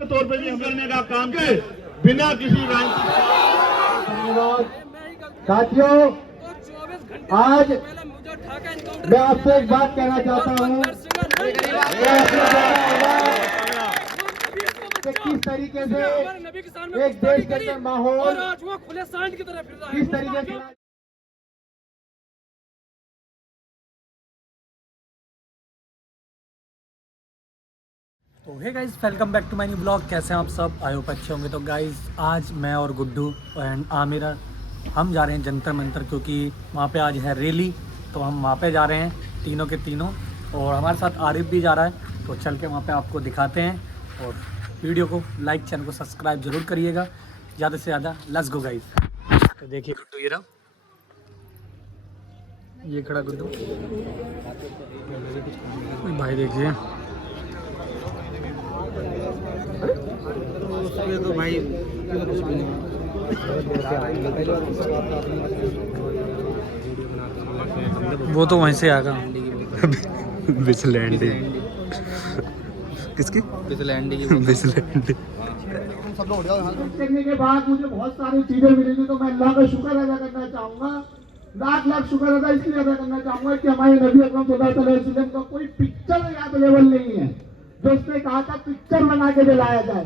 तौर पे भी करने का काम के बिना किसी धन्यवाद साथियों। आज मैं आपसे एक बात कहना चाहता हूँ कि किस तरीके से एक देश के अंदर माहौल किस तरीके से तो hey guys, welcome back to my new blog. कैसे हैं आप सब? आई होप अच्छे होंगे। तो गाइस, आज मैं और गुड्डू एंड आमिरा हम जा रहे हैं जंतर मंतर, क्योंकि वहाँ पे आज है रैली। तो हम वहाँ पे जा रहे हैं तीनों के तीनों, और हमारे साथ आरिफ भी जा रहा है। तो चल के वहाँ पे आपको दिखाते हैं, और वीडियो को लाइक, चैनल को सब्सक्राइब जरूर करिएगा ज़्यादा से ज़्यादा। Let's go guys. तो देखिए गुड्डू, ये रहा, ये खड़ा गुड्डू भाई, देखिए तो भाई वो तो वहीं से आएगा। बिसलैंडी किसकी? बिसलैंडी की। बिसलैंडी करने के बाद मुझे बहुत सारी चीजें मिलेंगी, तो मैं अल्लाह का शुक्र अदा करना चाहूँगा। लाख शुक्र अदा इसलिए अदा करना चाहूँगा कि हमारे नबी अकरम सल्लल्लाहु अलैहि वसल्लम का कोई पिक्चर अवेलेबल नहीं है जो उसने कहा था पिक्चर बना के दिलाया जाए।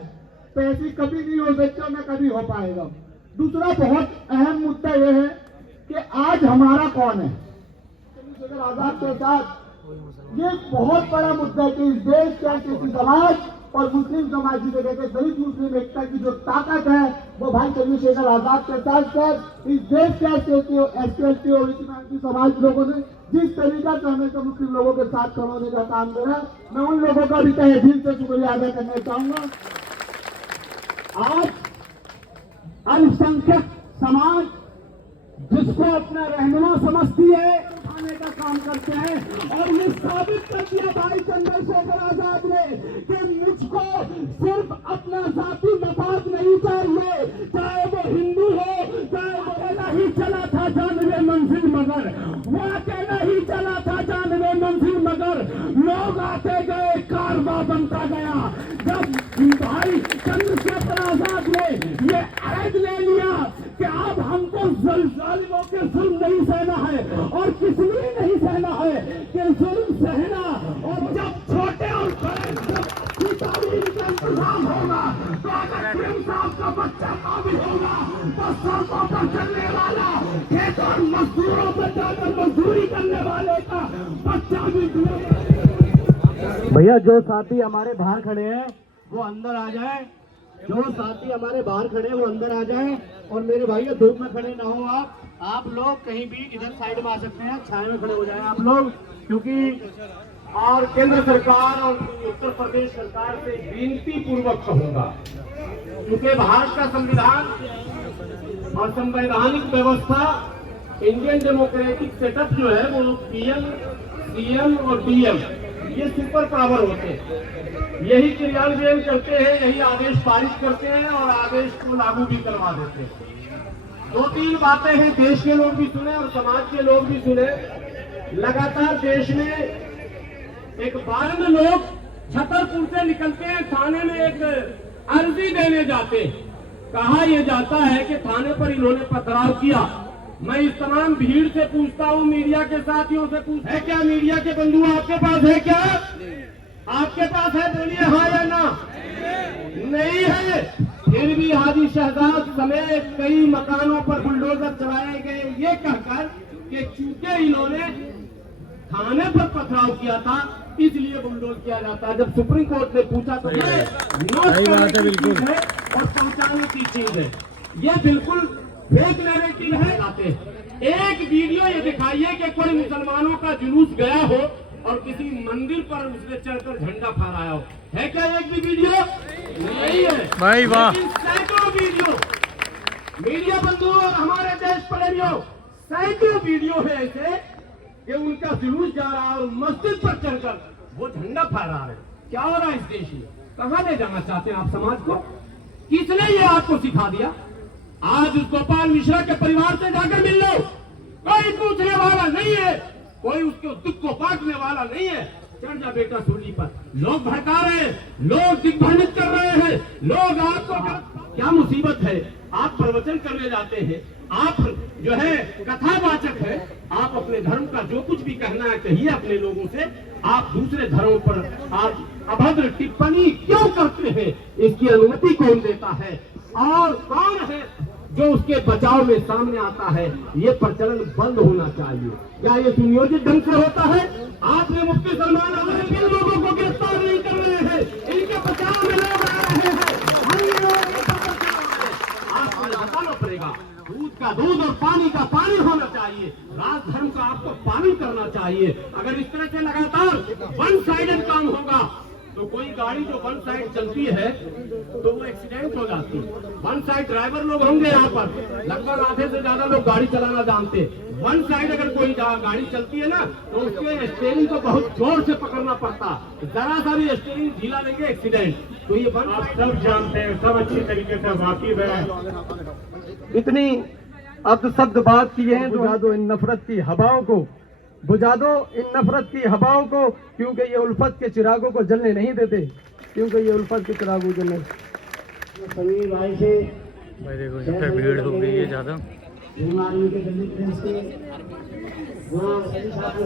तो ऐसी कभी नहीं हो सकती और न कभी हो पाएगा। दूसरा बहुत अहम मुद्दा यह है कि आज हमारा कौन है। चंद्रशेखर आजाद के साथ ये बहुत बड़ा मुद्दा है कि इस देश के किसी समाज और मुस्लिम समाज की जगह के दलित मुस्लिम एकता की जो ताकत है वो भाई चंद्रशेखर आजाद के साथ इस देश के एसटी ओबीसी समाज लोगों ने जिस तरीका से हमेशा मुस्लिम लोगों के साथ खड़े होने का काम करा, मैं उन लोगों का भी तहे दिल से शुक्रिया अदा करना चाहूंगा। आज अल्पसंख्यक समाज जिसको अपना रहनुमा समझती है, उठाने का काम करते हैं, और ये साबित कर दिया भाई चंद्रशेखर आजाद ने कि मुझको सिर्फ अपना जाति मफाद नहीं चाहिए, चाहे वो हिंदू हो, चाहे वो अकेला ही चला था जानवे मंजिल मगर, वो अकेला ही चला था जानवे मंजिल मगर, लोग आते गए कारवा बनता गया। जब भाई चंद्रशेखर आजाद ने ये अहद ले लिया कि अब हमको जालिमों के जुल्म नहीं सहना है, और किस लिए नहीं सहना है कि जुल्म सहना, और जब छोटे और बड़े का इंतजाम होगा, तो अगर प्रेम साहब का बच्चा काबिल होगा तो सड़कों पर चलने वाला, खेत और मजदूरों पर जाकर मजदूरी करने वाले का बच्चा भी। भैया जो साथी हमारे बाहर खड़े हैं वो अंदर आ जाए, जो साथी हमारे बाहर खड़े हैं वो अंदर आ जाएं, और मेरे भाई धूप में खड़े ना हो आप लोग कहीं भी इधर साइड में आ सकते हैं, छाया में खड़े हो जाएं आप लोग, क्योंकि और केंद्र सरकार और उत्तर प्रदेश सरकार से विनती पूर्वक कहूंगा, क्योंकि भारत का संविधान और संवैधानिक व्यवस्था, इंडियन डेमोक्रेटिक सेटअप जो है वो पीएम, सीएम और डीएम ये सुपर पावर होते हैं, यही क्रियान्वयन करते हैं, यही आदेश पारित करते हैं और आदेश को लागू भी करवा देते हैं। दो तीन बातें हैं, देश के लोग भी सुने और समाज के लोग भी सुने। लगातार देश में एक 12 लोग छतरपुर से निकलते हैं, थाने में एक अर्जी देने जाते हैं। कहा यह जाता है कि थाने पर इन्होंने पथराव किया। मैं इस तमाम भीड़ से पूछता हूँ, मीडिया के साथियों से पूछता है, क्या मीडिया के बंधु आपके पास है? क्या आपके पास है? बोलिए हाँ या ना। नहीं है। फिर भी हाजी शहजाद समेत कई मकानों पर बुलडोजर चलाए गए, ये कहकर कि चूंकि इन्होंने थाने पर पथराव किया था इसलिए बुलडोज किया जाता है। जब सुप्रीम कोर्ट ने पूछा तो ये नोट करने की चीज है और पहुंचाने की चीज है, ये बिल्कुल फेक नैरेटिव है। एक वीडियो ये दिखाइए कि कोई मुसलमानों का जुलूस गया हो और किसी मंदिर पर उसने चढ़कर झंडा फहराया हो, है क्या एक भी वीडियो? नहीं है भाई। वाह, सैकड़ों वीडियो, मीडिया बंधु और हमारे देश प्रेमियों, सैकड़ों वीडियो है ऐसे कि उनका जुलूस जा रहा है और मस्जिद पर चढ़कर वो झंडा फहरा रहे। क्या हो रहा है इस देश में? कहाँ ले जाना चाहते हैं आप समाज को? किसने ये आपको सिखा दिया? आज उस गोपाल मिश्रा के परिवार से जाकर मिल लो, कोई पूछने वाला नहीं है, कोई उसके दुख को बांटने वाला नहीं है। चढ़ जा बेटा सूली पर। लोग भड़का रहे हैं, लोग दिग्भ्रमित कर रहे हैं, लोग आपको क्या मुसीबत है। आप प्रवचन करने जाते हैं, आप जो है कथावाचक है, आप अपने धर्म का जो कुछ भी कहना है कहिए अपने लोगों से। आप दूसरे धर्मों पर आप अभद्र टिप्पणी क्यों करते हैं? इसकी अनुमति कौन देता है और कौन है जो उसके बचाव में सामने आता है? ये प्रचलन बंद होना चाहिए। क्या ये सुनियोजित ढंग से होता है? आपने मुफ्ती सलमान अहमद इन लोगों को गिरफ्तार नहीं कर रहे हैं, इनके बचाव में लोग आ रहे हैं। आपको बताना पड़ेगा, दूध का दूध और पानी का पानी होना चाहिए। राज धर्म का आपको पालन करना चाहिए। अगर इस तरह से लगातार वन साइडेड काम होगा तो कोई गाड़ी जो वन साइड चलती है तो वो एक्सीडेंट हो जाती है। वन साइड ड्राइवर लोग होंगे यहाँ पर, लगभग आधे से ज्यादा लोग गाड़ी चलाना जानते हैं। वन साइड अगर कोई गाड़ी चलती है ना तो उसके स्टीयरिंग को बहुत जोर से पकड़ना पड़ता है, जरा सा भी स्टीयरिंग ढीला लेंगे एक्सीडेंट। तो ये वन आप सब जानते हैं, सब अच्छी तरीके से वाकिफ है। इतनी अब्द बात की है, बुझा दो इन नफरत की हवाओं को, बुझा दो इन नफरत की हवाओं को, क्योंकि ये उल्फत के चिरागों को जलने नहीं देते, क्योंकि ये उल्फत के चिरागों को जलने। समीर भाई से भाई देखो यहाँ पे भीड़ हो गई है ज़्यादा। आदमी के जल्दी प्रेस से वो सभी साथी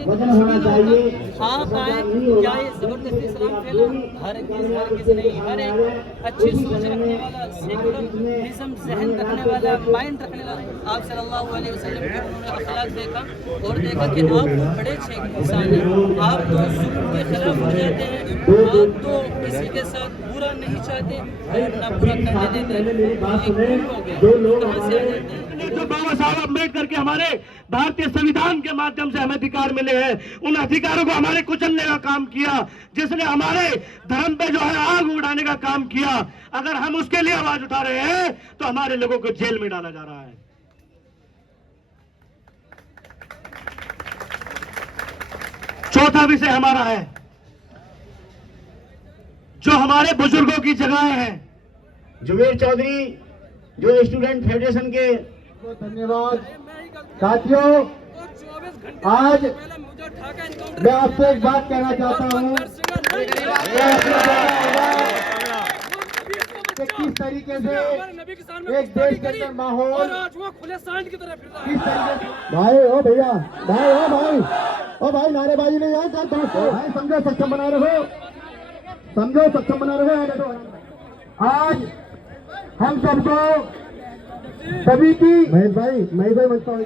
वजन होना चाहिए। आप आए क्या ये जबरदस्ती सलाम फैला? हर किसी नहीं, हर एक अच्छी सोच रखने वाला, सेकुलरिज्म जहन रखने वाला, माइंड रखने वाला आप सल्लल्लाहु अलैहि वसल्लम के उन्होंने अखलाक देखा और देखा कि आप बड़े अच्छे इंसान हैं। आप तो जुल्म के खिलाफ हो जाते हैं, आप तो किसी के साथ बुरा नहीं चाहते और ना बुरा करने देते। जो लोग कहाँ से आ जाते हैं? जो बाबा साहब अम्बेडकर के हमारे भारतीय संविधान के माध्यम से हमें अधिकार मिले हैं, उन अधिकारों को हमारे कुचलने का काम किया, जिसने हमारे धर्म पे जो है आग उड़ाने का काम किया। अगर हम उसके लिए आवाज उठा रहे हैं तो हमारे लोगों को जेल में डाला जा रहा है। चौथा विषय हमारा है जो हमारे बुजुर्गों की जगह है। जुबेर चौधरी जो स्टूडेंट फेडरेशन के, धन्यवाद साथियों। आज मैं आपसे एक बात कहना चाहता हूँ कि किस तरीके से एक देश के अंदर माहौल किस तरीके से। भाई ओ भैया, भाई ओ भाई, ओ भाई नारेबाजी नहीं है क्या? भाई समझो, सक्षम बना रहो, समझो, सक्षम बना रहो। आज हम सबको सभी की महेश भाई बनता हूँ।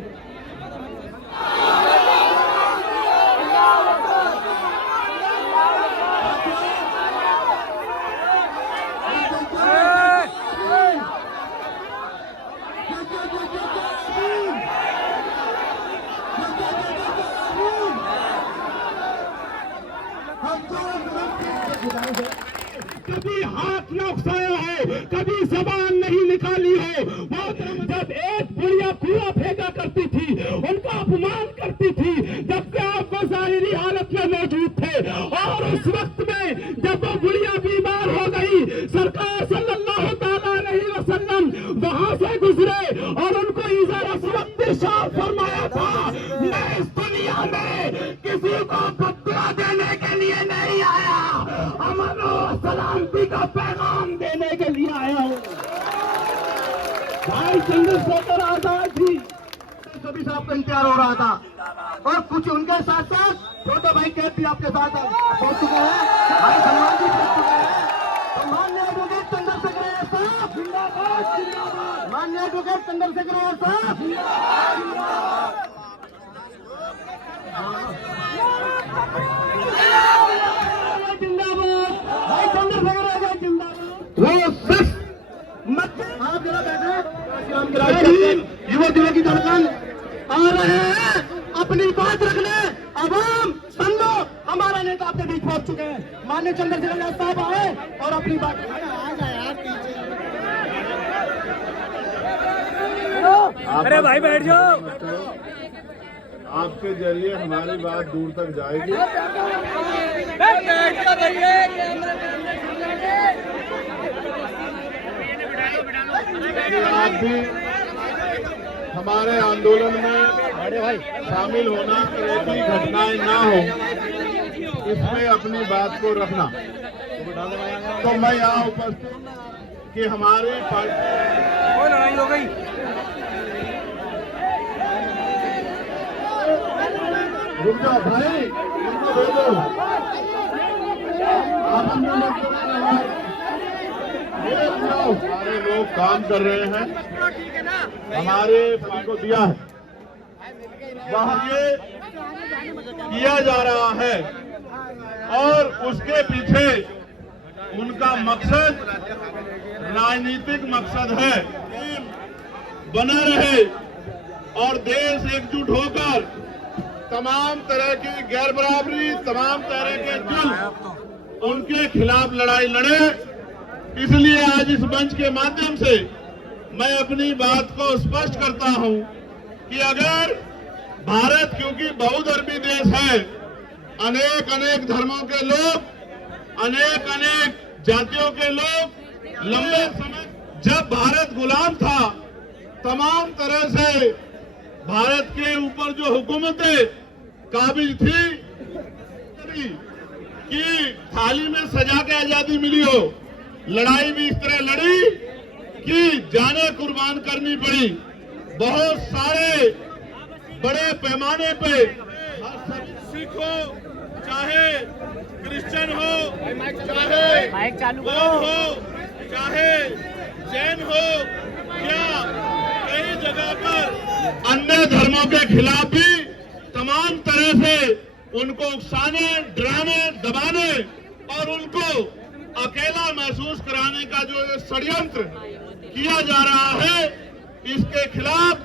कभी हाथ न उठाया हो, कभी जबान नहीं निकाली हो। वो जब एक बुढ़िया कूड़ा फेंका करती थी, उनका अपमान करती थी, जब से आप वो ज़ाहिरी हालत में मौजूद थे। और उस वक्त में जब वो बुढ़िया बीमार हो गई, सरकार सल्लल्लाहु अलैहि वसल्लम वहां से गुजरे और उनको इशारा फरमाया था, मैं इस दुनिया में किसी को बदला देने के लिए नहीं आया, अमन और सलामती का पैगाम देने के लिए आया हूँ। भाई चंद्रशेखर आजाद जी सभी साहब का इंतजार हो रहा था और कुछ उनके साथ साथ छोटे भाई कैब भी आपके साथ पहुंच चुके हैं। भाई सलमान जी पहुंच चुके हैं। तो माननीय एडवोकेट चंद्रशेखर साहब जिंदाबाद, जिंदाबाद। माननीय एडवोकेट चंद्रशेखर साहब जिंदाबाद। भाई चंद्रशेखर आजाद जिंदाबाद। वो सिर्फ मत आप जरा बैठे। युवा दिनों की धड़कन आ रहे हैं अपनी बात रखने। अवाम सुन लो, हमारा नेता आपके बीच पहुंच चुके हैं। माननीय चंद्रशेखर साहब आए और अपनी बात अरे भाई बैठ जाओ। आपके जरिए हमारी बात दूर तक जाएगी। कि आप भी हमारे आंदोलन में शामिल होना, ऐसी घटनाएं ना हो, इसमें अपनी बात को रखना। तो मैं यहाँ उपस्थित कि हमारी पार्टी लड़ाई हो गई। रुक जाओ भाई, इनको दे दो। आप अंदर मत करो, सारे लोग काम कर रहे हैं, हमारे पार्टी को दिया है, वहाँ ये किया जा रहा है और उसके पीछे उनका मकसद राजनीतिक मकसद है। बना रहे और देश एकजुट होकर तमाम तरह की गैर बराबरी, तमाम तरह के जुल्म, उनके खिलाफ लड़ाई लड़े। इसलिए आज इस मंच के माध्यम से मैं अपनी बात को स्पष्ट करता हूं कि अगर भारत, क्योंकि बहुधर्मी देश है, अनेक अनेक धर्मों के लोग, अनेक अनेक जातियों के लोग, लंबे समय जब भारत गुलाम था, तमाम तरह से भारत के ऊपर जो हुकूमतें काबिज थी कि थाली में सजा के आजादी मिली हो, लड़ाई भी इस तरह लड़ी कि जाने कुर्बान करनी पड़ी। बहुत सारे बड़े पैमाने पे सिख हो, चाहे क्रिश्चियन हो, चाहे बौद्ध हो, चाहे जैन हो, या कई जगह पर अन्य धर्मों के खिलाफ भी तमाम तरह से उनको उकसाने, डराने, दबाने और उनको अकेला महसूस कराने का जो ये षड्यंत्र किया जा रहा है, इसके खिलाफ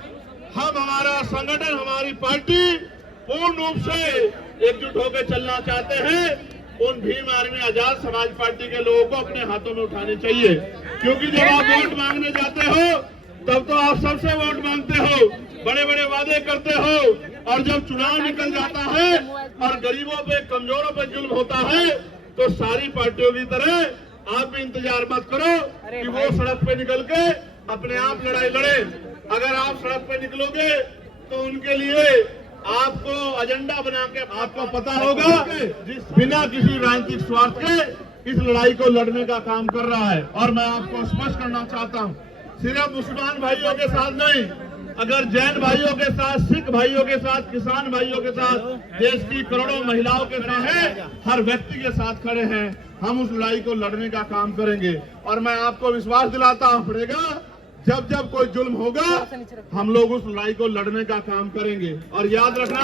हम, हमारा संगठन, हमारी पार्टी पूर्ण रूप से एकजुट होकर चलना चाहते हैं। उन भीम आर्मी आजाद समाज पार्टी के लोगों को अपने हाथों में उठाने चाहिए, क्योंकि जब आप वोट मांगने जाते हो तब तो आप सबसे वोट मांगते हो, बड़े बड़े वादे करते हो, और जब चुनाव निकल जाता है और गरीबों पे, कमजोरों पे जुल्म होता है, तो सारी पार्टियों की तरह आप भी इंतजार मत करो कि वो सड़क पे निकल के अपने आप लड़ाई लड़े। अगर आप सड़क पे निकलोगे तो उनके लिए आपको एजेंडा बना के, आपको पता होगा, जिस बिना किसी राजनीतिक स्वार्थ के इस लड़ाई को लड़ने का काम कर रहा है। और मैं आपको स्पष्ट करना चाहता हूँ, सिर्फ मुसलमान भाइयों के साथ नहीं, अगर जैन भाइयों के साथ, सिख भाइयों के साथ, किसान भाइयों के साथ, देश की करोड़ों महिलाओं के साथ है, हर व्यक्ति के साथ खड़े हैं, हम उस लड़ाई को लड़ने का काम करेंगे। और मैं आपको विश्वास दिलाता पड़ेगा, जब जब कोई जुल्म होगा हम लोग उस लड़ाई को लड़ने का काम करेंगे। और याद रखना,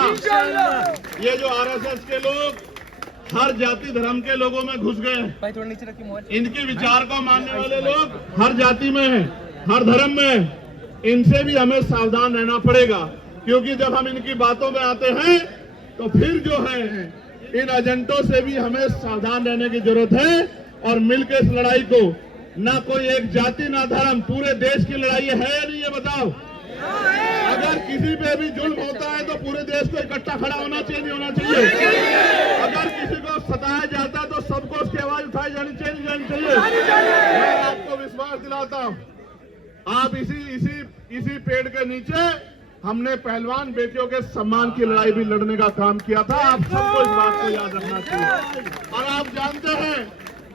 ये जो आरएसएस के लोग हर जाति धर्म के लोगों में घुस गए हैं, इनके विचार को मानने वाले लोग हर जाति में हैं, हर धर्म में, इनसे भी हमें सावधान रहना पड़ेगा, क्योंकि जब हम इनकी बातों में आते हैं तो फिर जो है इन एजेंटों से भी हमें सावधान रहने की जरूरत है। और मिलकर इस लड़ाई को, ना कोई एक जाति ना धर्म, पूरे देश की लड़ाई है या नहीं, ये बताओ। अगर किसी पे भी जुल्म होता है तो पूरे देश को इकट्ठा खड़ा होना चाहिए, नहीं होना चाहिए? अगर किसी को सताया जाता है तो सबको उसकी आवाज उठाई जानी चाहिए, नहीं जानी चाहिए? मैं आपको विश्वास दिलाता हूँ, आप इसी पेड़ के नीचे हमने पहलवान बेटियों के सम्मान की लड़ाई भी लड़ने का काम किया था। आप सबको इस बात को याद रखना चाहिए। और आप जानते हैं,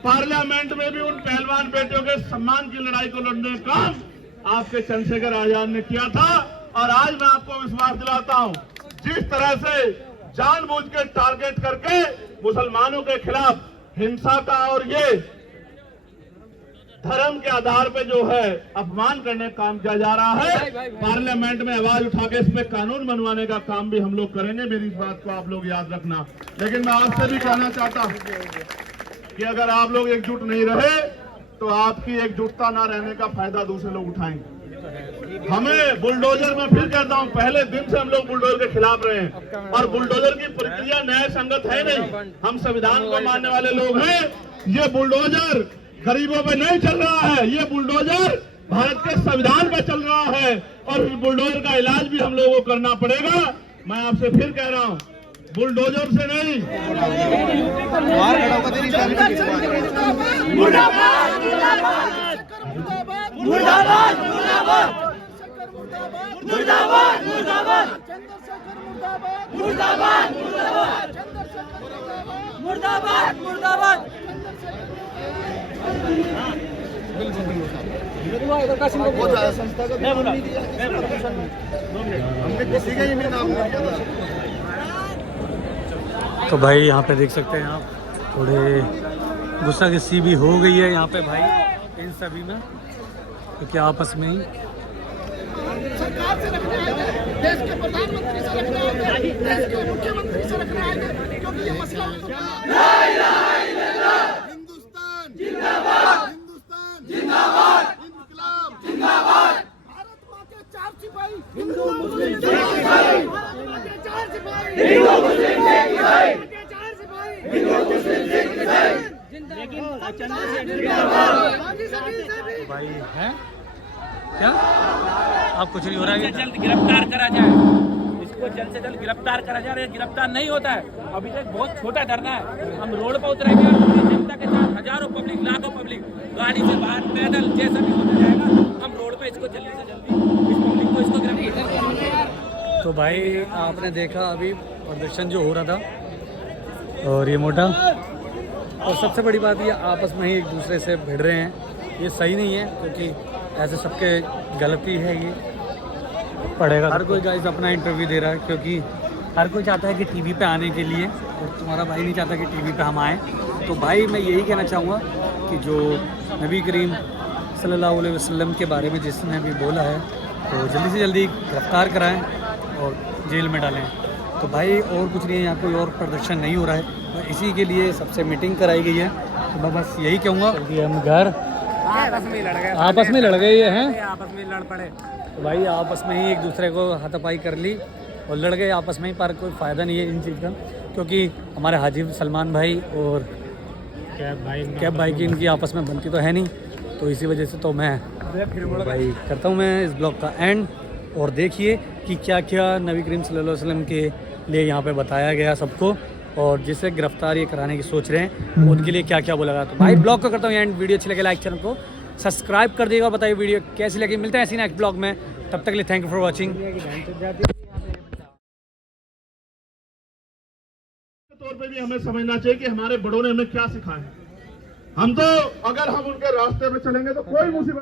पार्लियामेंट में भी उन पहलवान बेटियों के सम्मान की लड़ाई को लड़ने का काम आपके चंद्रशेखर आजाद ने किया था। और आज मैं आपको विश्वास दिलाता हूं, जिस तरह से जानबूझ के टारगेट करके मुसलमानों के खिलाफ हिंसा का और ये धर्म के आधार पे जो है अपमान करने का काम किया जा रहा है, पार्लियामेंट में आवाज उठा के इसमें कानून बनवाने का काम भी हम लोग करेंगे। मेरी इस बात को आप लोग याद रखना। लेकिन मैं आपसे भी कहना चाहता हूं कि अगर आप लोग एकजुट नहीं रहे तो आपकी एकजुटता ना रहने का फायदा दूसरे लोग उठाएंगे। हमें बुलडोजर, मैं फिर कहता हूं, पहले दिन से हम लोग बुलडोजर के खिलाफ रहे हैं, और बुलडोजर की प्रक्रिया न्याय संगत है नहीं। हम संविधान को मानने वाले लोग हैं। ये बुलडोजर गरीबों पे नहीं चल रहा है, ये बुलडोजर भारत के संविधान पे चल रहा है, और इस बुलडोजर का इलाज भी हम लोगों को करना पड़ेगा। मैं आपसे फिर कह रहा हूं, बुलडोजर से नहीं, मुर्दाबाद मुर्दाबाद मुर्दाबाद मुर्दाबाद मुर्दाबाद मुर्दाबाद मुर्दाबाद तो भाई यहाँ पे देख सकते हैं आप थोड़े गुस्सागिस्सी भी हो गई है यहाँ पे भाई इन सभी में, क्योंकि आपस में ही सरकार से रखने आएंगे, देश के प्रधानमंत्री से रखने आएंगे, देश के मुख्यमंत्री से रखने आएंगे, क्योंकि ये मसला हिंदुस्तान जिंदाबाद, हिंदुस्तान जिंदाबाद, इंकलाब जिंदाबाद। भारत माँ के 4 सिपाही, हिंदू मुस्लिम सिपाही, भारत माँ के 4 सिपाही, हिंदू मुस्लिम सिपाही, 4 सिपाही, हिंदू मुस्लिम सिपाही। भाई है क्या आप कुछ नहीं हो रहा है। जल्द गिरफ्तार करा जाए, इसको जल्द से जल्द गिरफ्तार करा जाए। गिरफ्तार नहीं होता है अभी तक बहुत छोटा धरना है। हम रोड पर उतरेंगे पूरी जनता के साथ, हजारों पब्लिक, लाखों पब्लिक गाड़ी से बाहर, पैदल, जैसा भी होता जाएगा हम रोड पे इसको जल्दी से जल्दी इस पब्लिक को इसको गिरफ्तार। तो भाई आपने देखा अभी प्रदर्शन जो हो रहा था, और ये मोटा, और सबसे बड़ी बात ये आपस में ही एक दूसरे से भिड़ रहे हैं। ये सही नहीं है, क्योंकि ऐसे सबके गलती है। ये पड़ेगा, हर कोई गाइस अपना इंटरव्यू दे रहा है, क्योंकि हर कोई चाहता है कि टीवी पे आने के लिए, और तुम्हारा भाई नहीं चाहता कि टीवी पे हम आएँ। तो भाई मैं यही कहना चाहूँगा कि जो नबी करीम सल्लल्लाहु अलैहि वसल्लम के बारे में जिसने अभी बोला है, तो जल्दी से जल्दी गिरफ्तार कराएँ और जेल में डालें। तो भाई और कुछ नहीं है, यहाँ कोई और प्रदर्शन नहीं हो रहा है, तो इसी के लिए सबसे मीटिंग कराई गई है। तो मैं बस यही कहूँगा कि हम घर आपस में लड़ गए, आपस में लड़ गए हैं, आपस में लड़ पड़े। तो भाई आपस में ही एक दूसरे को हाथापाई कर ली और लड़ गए आपस में ही, पर कोई फ़ायदा नहीं है इन चीज़ का, क्योंकि हमारे हाजी सलमान भाई और कैब भाई की इनकी आपस में बनती तो है नहीं। तो इसी वजह से तो मैं भाई करता हूँ मैं इस ब्लॉग का एंड, और देखिए कि क्या क्या नबी करीम सल्लल्लाहु अलैहि वसल्लम के लिए यहाँ पे बताया गया सबको, और जिसे गिरफ्तार ये कराने की सोच रहे हैं उनके लिए क्या क्या बोला गया। तो भाई ब्लॉग को करता हूँ एंड, वीडियो अच्छी लगे लाइक, चैनल को सब्सक्राइब कर दिएगा, बताइए वीडियो कैसी लगी। मिलते हैं ऐसी नेक्स्ट ब्लॉग में, तब तक के लिए थैंक यू फॉर वॉचिंग। तौर पे भी हमें समझना चाहिए कि हमारे बड़ों ने हमें क्या सिखाया है। हम तो अगर हम उनके रास्ते में चलेंगे तो कोई मुसीबत